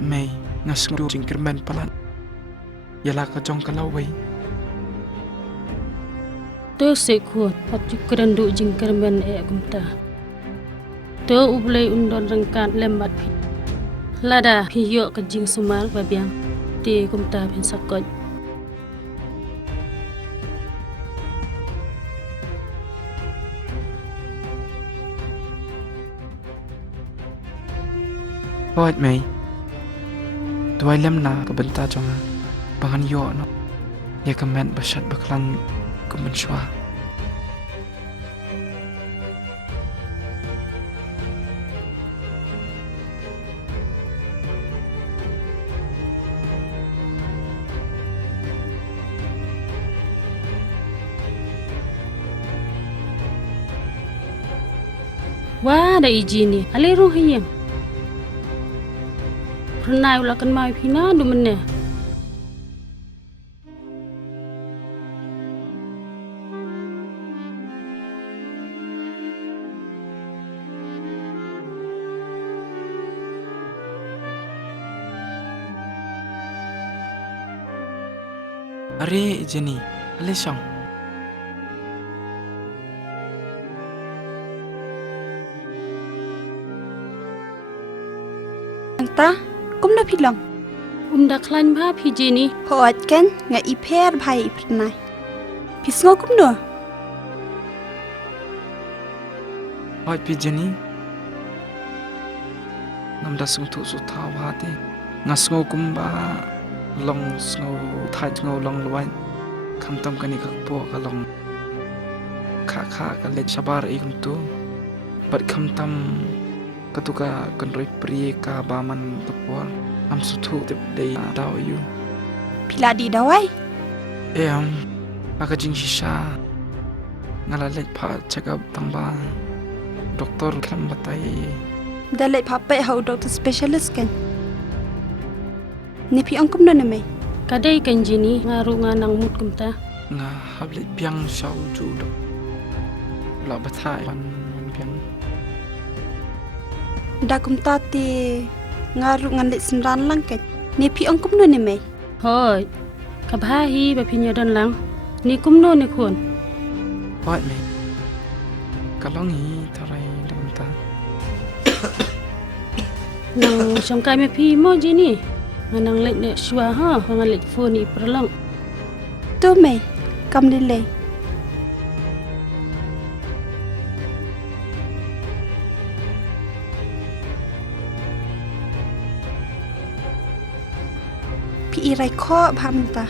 May ngasngo jingkermen palan. Yala ka jong kalaway. To sekut hatu kerendu jingkermen kumta. To ublay undon rengkat lembat pi. Lada hiyo ke jing sumal babiang. Ti kumta pin sakot. Hoit May. Tuai lem na kabenta jonga. Bangan yo no. Ya kemen basyat baklang kumensywa. Wah, ada izin ni. Aliru hiyang. Pernah ulakan mai pina du meneh. Are Jenny, ale song. Anta, kum na pilang. Unda klan ba piji ni. Hoat kan nga iper bhai pernai. Pisngo kum no. Hoit pi Jenny. Namda sung tu su thaw hate. Ngasngo kumba long snow thai ngo long luan. Kamtam kani kakpo ka long. Kha ka le sabar ikum tu. Bat kamtam katuka kanroi priye ka baman tepor am sutu tip day daw you Pila di dawai. Aka jing shisha ngalalek pa check up tangba doktor kam batai Dalai papai hau doktor specialist kan. Ni pi angkum na mai. Kadai kan jini ngaru nganang mut kumta. nga hablet piang shau ju dok la batai ban piang Da kum tati ngaru ngan lek senran lang kan. Ni pi angkum na mai. Hoi. Kabhahi ba pinya don lang. Ni kumno ni kun. what me kalong hi tarai lamta Nang sangkai me pi mo jini. Nganang lek nek shwa ha, ngang lek phone ni perlang. Tu mai. Kam dile. Pi irai kho bhamta.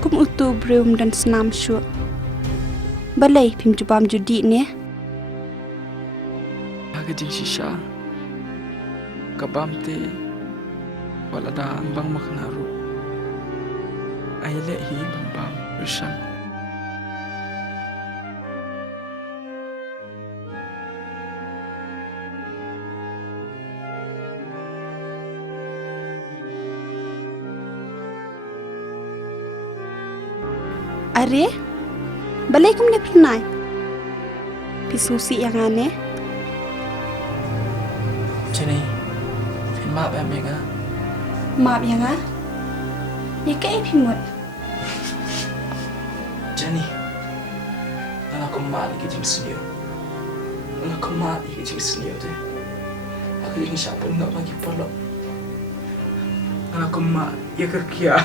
Kum utu brum dan senam syuk. Balai pim jubam judi ni. aka jing shisha kabam te wala da bang maknaru ay le hi bam rushan Are? Balai kum ni pernai. Pi susi yang aneh. Jenny fin ma ba me ga Maaf yang ah. Ni kai pi mut. Jenny ana ko ma li jing snio ana ko ma li jing snio te aka jing sha pun na ba ki polo ana ko ma ya ka kia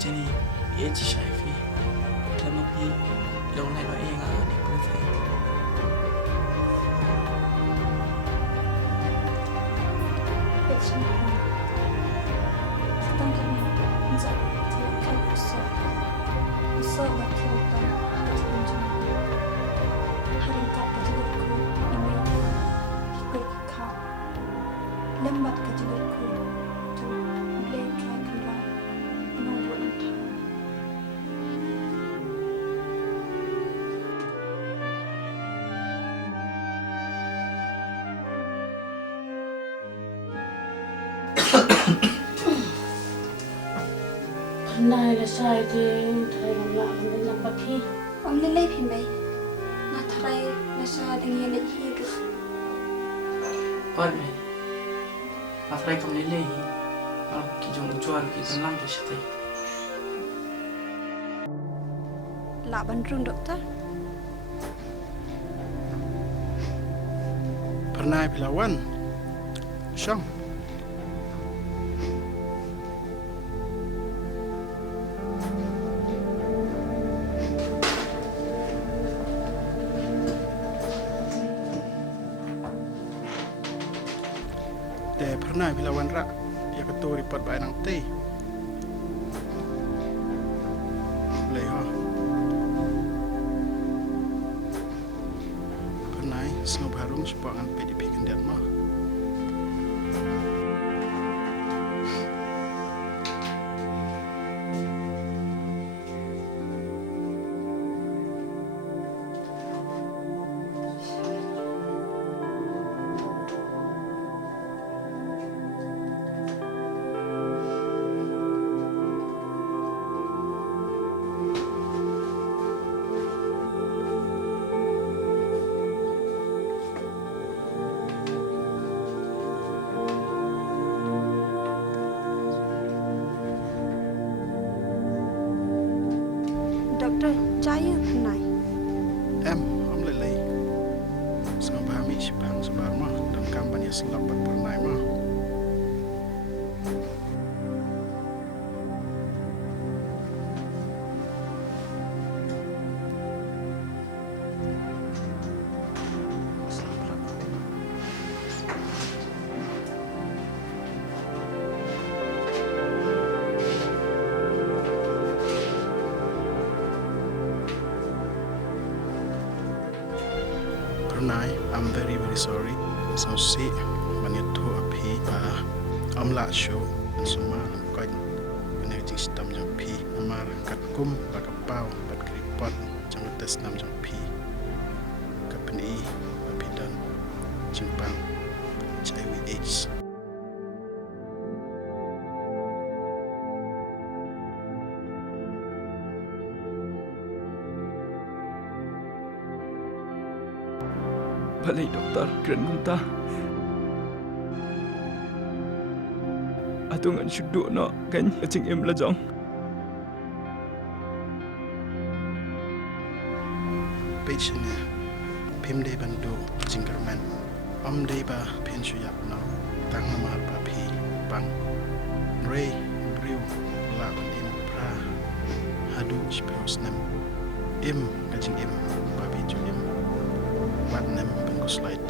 Jenny ye chi shai fi tama pi long lai no e nga ni pu thai Tang kami nza ti kai uso la kilta tunjung haring ka jigar ku ime kikul kha lembat ka jigar ku tu ble try kula no won tha Nai la sai te thai lam la kan lam ba phi. om le le phi mai na thrai na sa ding ye le hi ru Pal me. Afrai kam le hi. Ab ki jong chuan ki tanlam te shite. la ban rung doktor Pernah Pilawan Syang Te pernah Pilawan rak ya ketua report baik nang te Boleh ha Pernah snob harum sepangan PDP kendian mah doktor jaya pernai Em om lelai Snob hami sebang sebar mah dan kampanye selamat pernah mah Pernah, I'm very sorry. So si manitu api amla show dan semua nampak managing sistem jam pi amar kakum bakapau bat kripot jam tes nam jam pi kapni api dan simpang HIV AIDS. Balai doktor keren muntah. Atungan syuduk nak kan acing em lajang. Patientnya pim de bandu jingkerman om de ba pensu yap na tang namar ba pi bang Ray briu la in pra hadu speros nem im kajing im ba bi ju im wat nem ben ko slide